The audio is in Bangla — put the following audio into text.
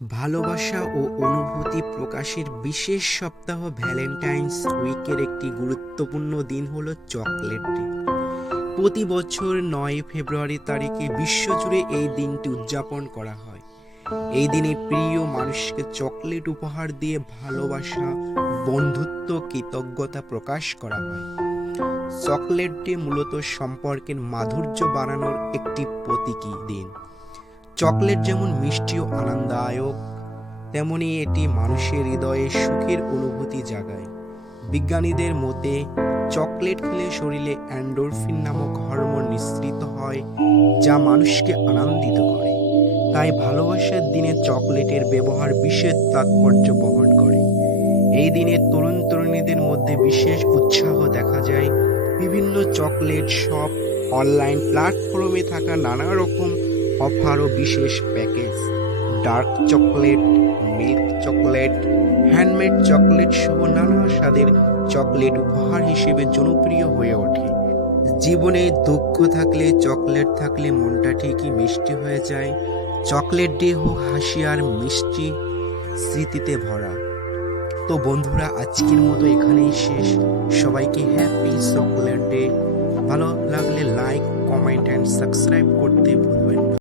ভালোবাসা ও অনুভূতি প্রকাশের বিশেষ সপ্তাহ ভ্যালেন্টাইন্স উইকের একটি গুরুত্বপূর্ণ দিন হলো চকলেট ডে। প্রতি বছর 9 ফেব্রুয়ারি তারিখে বিশ্বজুড়ে এই দিনটি উদযাপন করা হয়। এই দিনে প্রিয় মানুষকে চকলেট উপহার দিয়ে ভালোবাসা, বন্ধুত্ব, কৃতজ্ঞতা প্রকাশ করা হয়। চকলেট ডে মূলত সম্পর্কের মাধুর্য বাড়ানোর একটি প্রতীকী দিন। চকলেট যেমন মিষ্টি ও আনন্দদায়ক, তেমনি এটি মানুষের হৃদয়ে সুখের অনুভূতি জাগায়। বিজ্ঞানীদের মতে চকলেট খেলে শরীরে এন্ডোরফিন নামক হরমোন নিঃসৃত হয়, যা মানুষকে আনন্দিত করে। তাই ভালোবাসার দিনে চকলেটের ব্যবহার বিশেষ তাৎপর্য বহন করে। এই দিনে তরুণ তরুণীদের মধ্যে বিশেষ উৎসাহ দেখা যায়। বিভিন্ন চকলেট শপ, অনলাইন প্ল্যাটফর্মে থাকা নানা রকম অফার ও বিশেষ package, dark chocolate, milk chocolate, handmade chocolate সহ নানা স্বাদের চকলেট উপহার হিসেবে জনপ্রিয় হয়ে ওঠে। জীবনে দুঃখ থাকলে, চকলেট থাকলে মনটা ঠিকই মিষ্টি হয়ে যায়। চকলেট ডে হোক হাসি আর মিষ্টি স্মৃতিতে ভরা। তো বন্ধুরা, আজকের মতো এখানেই শেষ। সবাইকে হ্যাপি চকলেট ডে। ভালো লাগলে লাইক, কমেন্ট অ্যান্ড সাবস্ক্রাইব করতে ভুলবেন না।